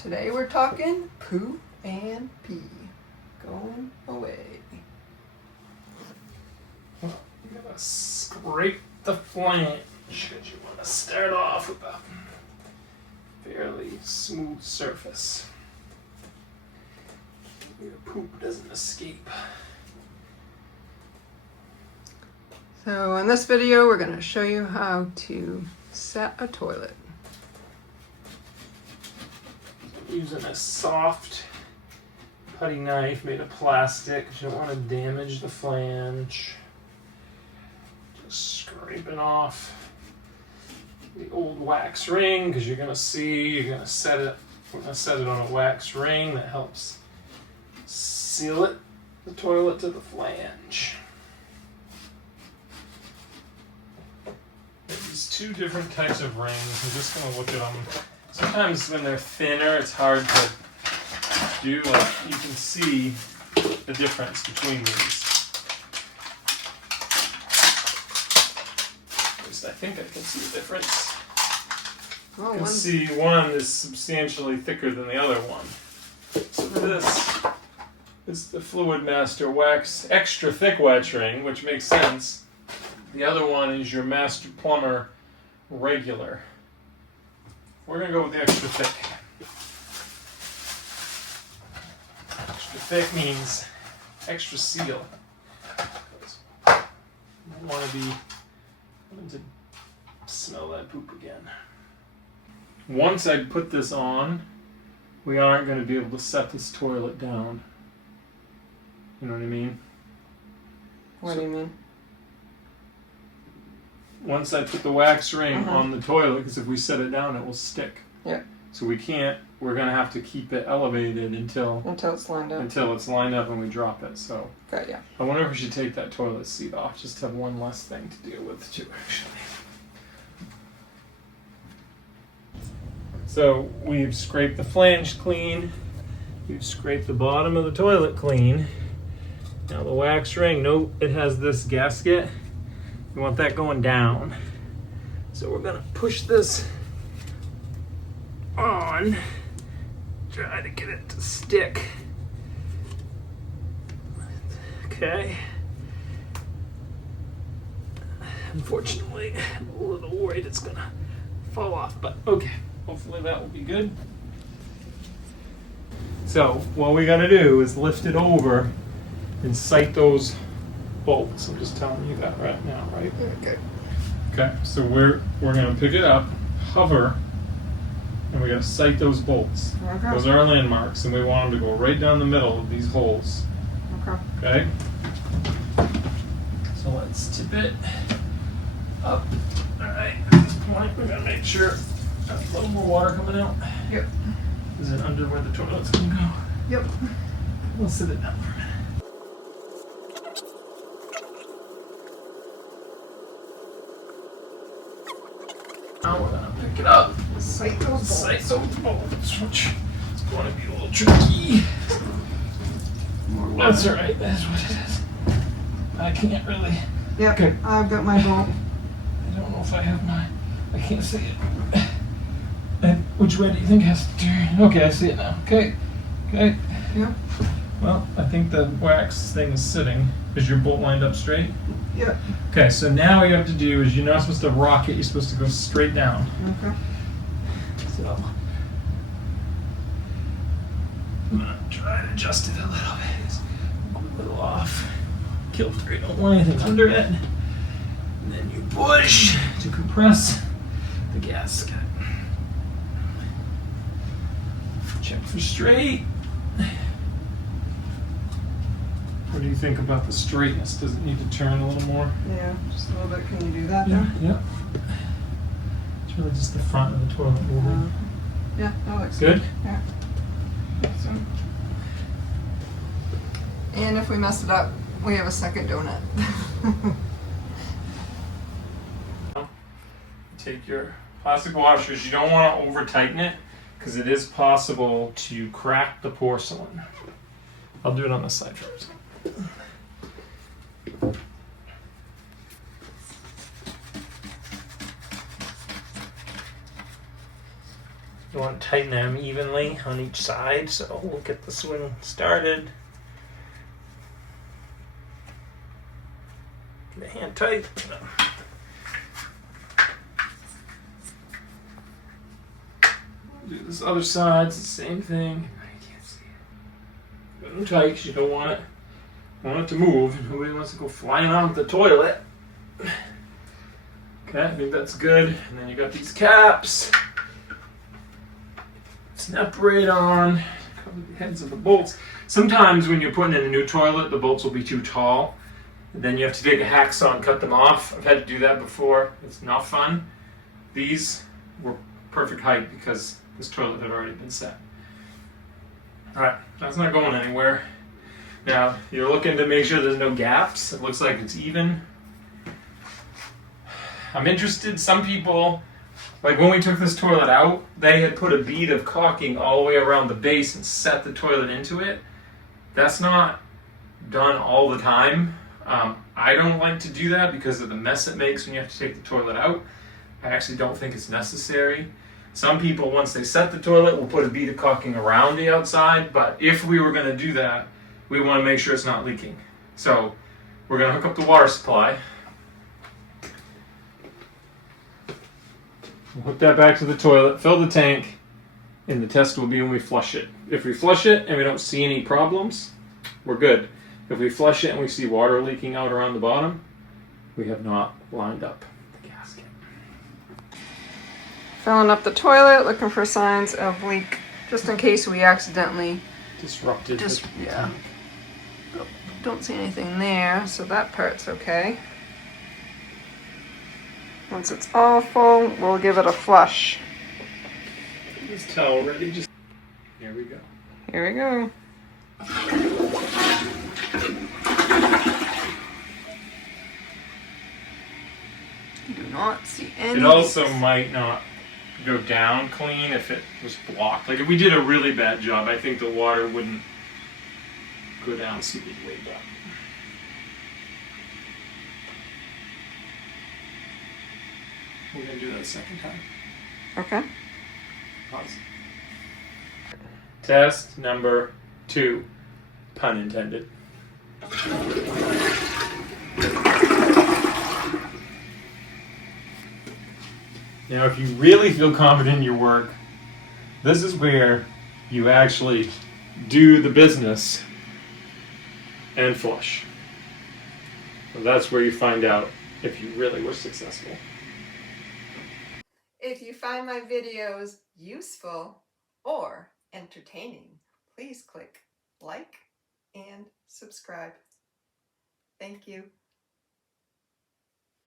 Today we're talking poo and pee. Going away. Well, you gotta scrape the flange because you want to start off with a fairly smooth surface. Your poop doesn't escape. So in this video we're going to show you how to set a toilet. Using a soft putty knife made of plastic. You don't want to damage the flange. Just scraping off the old wax ring because you're gonna set it. We're gonna set it on a wax ring that helps seal it, the toilet to the flange. There's two different types of rings. I'm just gonna look at them. Sometimes when they're thinner, it's hard to do. Like you can see the difference between these. At least I think I can see the difference. Oh, You can see one is substantially thicker than the other one. So this is the Fluid Master Wax Extra Thick Wedge Ring, which makes sense. The other one is your Master Plumber Regular. We're going to go with the extra thick. Extra thick means extra seal. You don't want to be having to smell that poop again. Once I put this on, we aren't going to be able to set this toilet down. You know what I mean? What do you mean? Once I put the wax ring on the toilet, because if we set it down, it will stick. Yeah. So we're going to have to keep it elevated until it's lined up. Until it's lined up and we drop it. So Okay, yeah. I wonder if we should take that toilet seat off, just have one less thing to deal with too, actually. So we've scraped the flange clean. We've scraped the bottom of the toilet clean. Now the wax ring, note it has this gasket. We want that going down. So we're gonna push this on, try to get it to stick. Okay. Unfortunately, I'm a little worried it's gonna fall off, but okay. Hopefully that will be good. So what we gotta do is lift it over and sight those bolts. I'm just telling you that right now, right? Okay. Okay, so we're gonna pick it up, hover, and we're gonna sight those bolts. Okay. Those are our landmarks, and we want them to go right down the middle of these holes. Okay. Okay? So let's tip it up. Alright, at this point we're gonna make sure there's a little more water coming out. Yep. Is it under where the toilet's gonna go? Yep. We'll sit it down for a minute. Now we're gonna pick it up. Sight those bolts. Sight those bolts, which is going to be a little tricky. That's alright, that's what it is. I can't really. Yep. Okay. I've got my bolt. I don't know if I have mine. I can't see it. And which way do you think it has to turn? Okay, I see it now. Okay. Okay. Yep. Well, I think the wax thing is sitting. Is your bolt lined up straight? Yep. Okay, so now what you have to do is you're not supposed to rock it, you're supposed to go straight down. Okay. So I'm gonna try to adjust it a little bit. A little off. Kill through, don't want anything under it. And then you push to compress the gasket. Check for straight. What do you think about the straightness? Does it need to turn a little more? Yeah, just a little bit. Can you do that Yeah, there? yeah. It's really just the front of the toilet moving. Yeah, that looks Good? Yeah. So. And if we mess it up, we have a second donut. Take your plastic washers. You don't want to over tighten it because it is possible to crack the porcelain. I'll do it on this side first. You want to tighten them evenly on each side, so we'll get the swing started. Get the hand tight. Do this other side, it's the same thing. I can't see it. Put them tight because you don't want it to move. Nobody wants to go flying out of the toilet. Okay, I think that's good. And then you got these caps. Snap right on. Cover the heads of the bolts. Sometimes when you're putting in a new toilet, the bolts will be too tall. And then you have to take a hacksaw and cut them off. I've had to do that before. It's not fun. These were perfect height because this toilet had already been set. Alright, that's not going anywhere. Now, you're looking to make sure there's no gaps. It looks like it's even. I'm interested, some people, like when we took this toilet out, they had put a bead of caulking all the way around the base and set the toilet into it. That's not done all the time. I don't like to do that because of the mess it makes when you have to take the toilet out. I actually don't think it's necessary. Some people, once they set the toilet, will put a bead of caulking around the outside, but if we were going to do that, we want to make sure it's not leaking. So we're going to hook up the water supply. We'll hook that back to the toilet, fill the tank, and the test will be when we flush it. If we flush it and we don't see any problems, we're good. If we flush it and we see water leaking out around the bottom, we have not lined up the gasket. Filling up the toilet, looking for signs of leak, just in case we accidentally Disrupted. yeah. Don't see anything there, so that part's okay. Once it's all full, we'll give it a flush. This towel ready. Just here we go. Here we go. Do not see any. It also might not go down clean if it was blocked. Like if we did a really bad job, I think the water wouldn't go down smoothly. But we're gonna do that a second time. Okay. Pause. Test number 2, pun intended. Now, if you really feel confident in your work, this is where you actually do the business and flush. So that's where you find out if you really were successful. If you find my videos useful or entertaining, please click like and subscribe. Thank you.